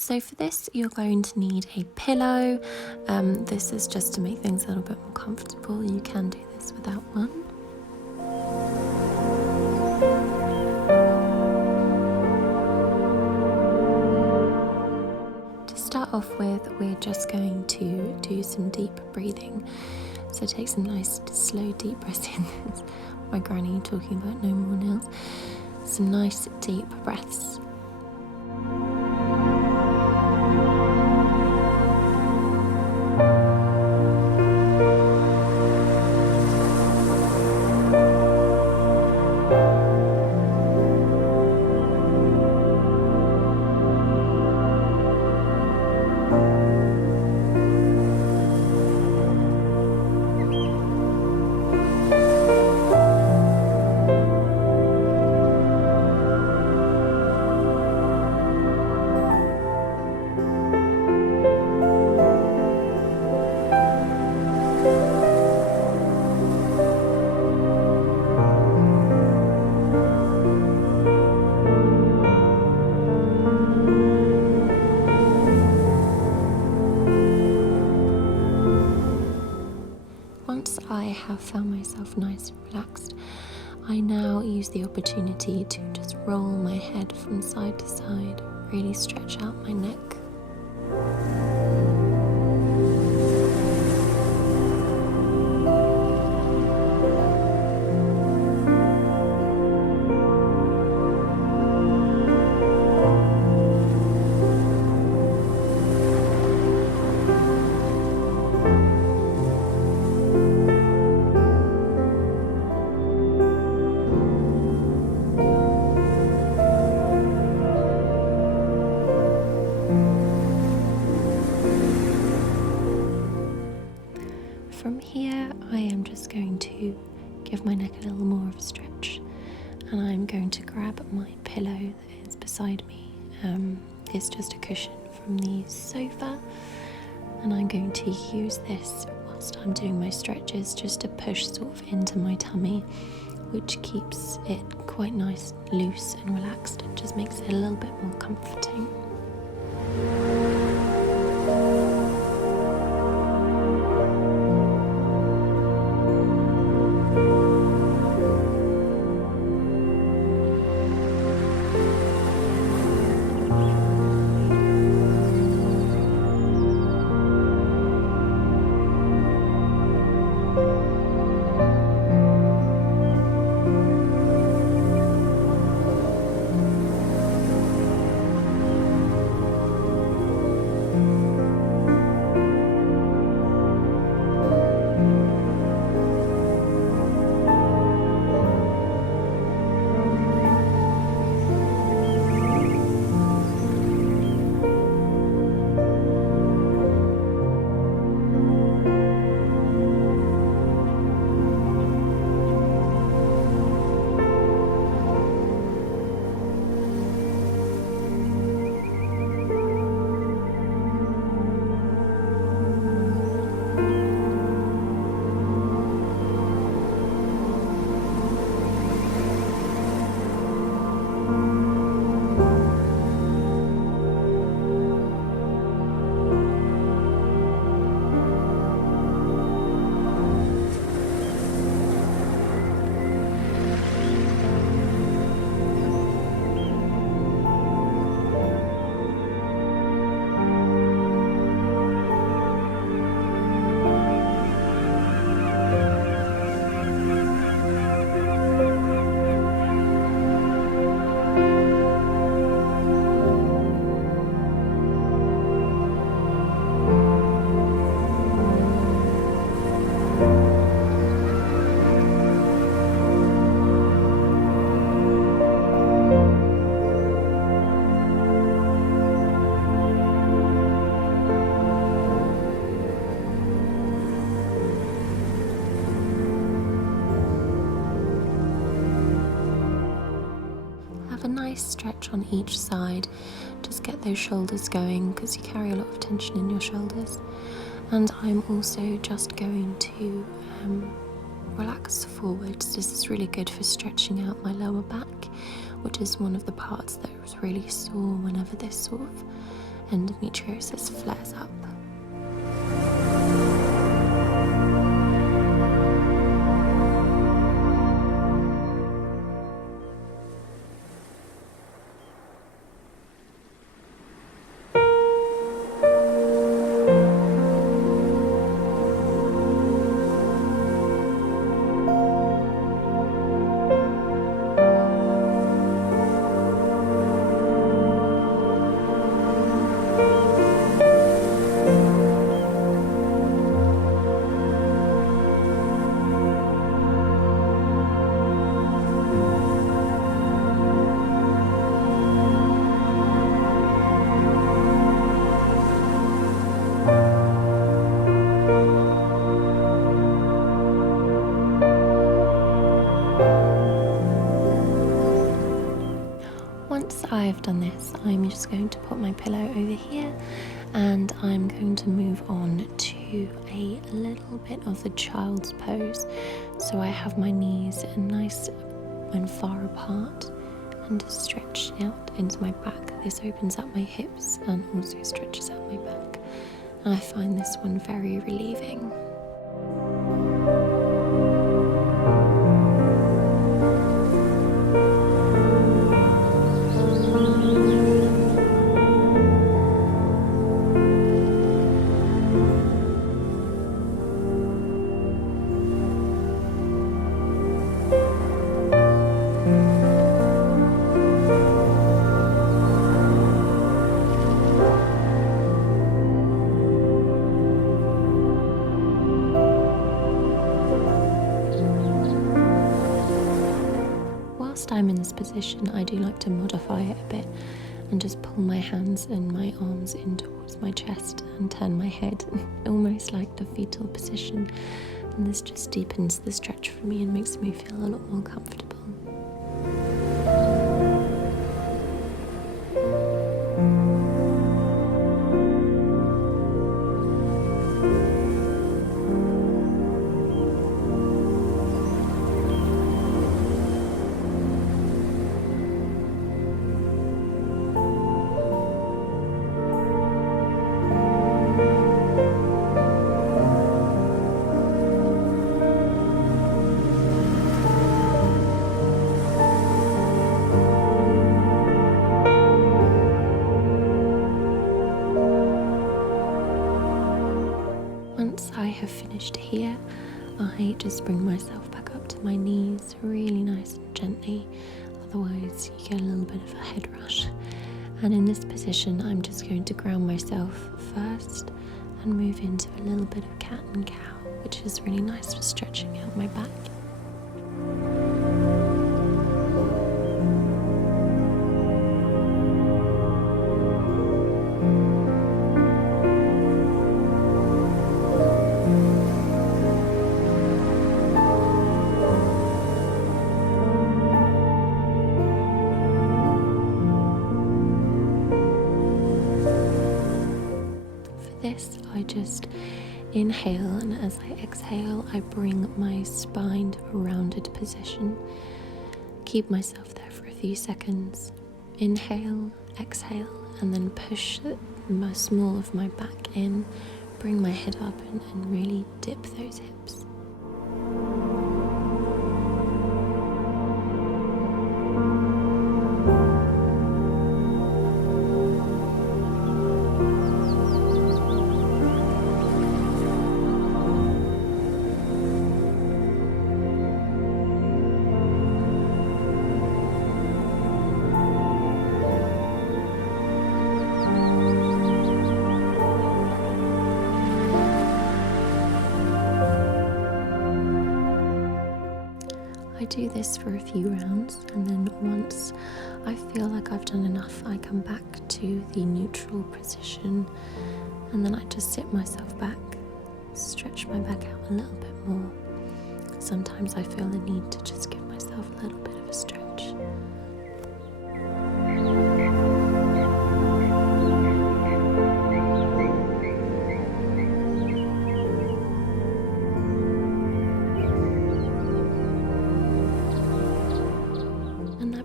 So for this, you're going to need a pillow. This is just to make things a little bit more comfortable. You can do this without one. To start off with, we're just going to do some deep breathing. So take some nice, slow, deep breaths in. My granny talking about no more nails. Some nice, deep breaths. Once I have found myself nice and relaxed, I now use the opportunity to just roll my head from side to side, really stretch out my neck. From here, I am just going to give my neck a little more of a stretch, and I'm going to grab my pillow that is beside me. It's just a cushion from the sofa, and I'm going to use this whilst I'm doing my stretches just to push sort of into my tummy, which keeps it quite nice, loose and relaxed. It just makes it a little bit more comforting. Have a nice stretch on each side. Just get those shoulders going because you carry a lot of tension in your shoulders. And I'm also just going to relax forwards. This is really good for stretching out my lower back, which is one of the parts that was really sore whenever this sort of endometriosis flares up. Once I've done this, I'm just going to put my pillow over here and I'm going to move on to a little bit of the child's pose. So I have my knees nice and far apart and stretched out into my back. This opens up my hips and also stretches out my back. And I find this one very relieving. Whilst I'm in this position, I do like to modify it a bit and just pull my hands and my arms in towards my chest and turn my head almost like the fetal position, and this just deepens the stretch for me and makes me feel a lot more comfortable. Once I have finished here, I just bring myself back up to my knees really nice and gently, otherwise you get a little bit of a head rush. And in this position I'm just going to ground myself first and move into a little bit of cat and cow, which is really nice for stretching out my back. This, I just inhale, and as I exhale I bring my spine to a rounded position. Keep myself there for a few seconds. Inhale, exhale, and then push the small of my back in. Bring my head up and really dip those hips. I do this for a few rounds, and then once I feel like I've done enough, I come back to the neutral position, and then I just sit myself back, stretch my back out a little bit more. Sometimes I feel the need to just give myself a little bit of a stretch.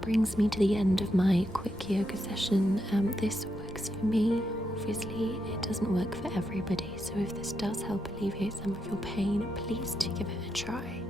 Brings me to the end of my quick yoga session. This works for me, or obviously it doesn't work for everybody, so if this does help alleviate some of your pain, please do give it a try.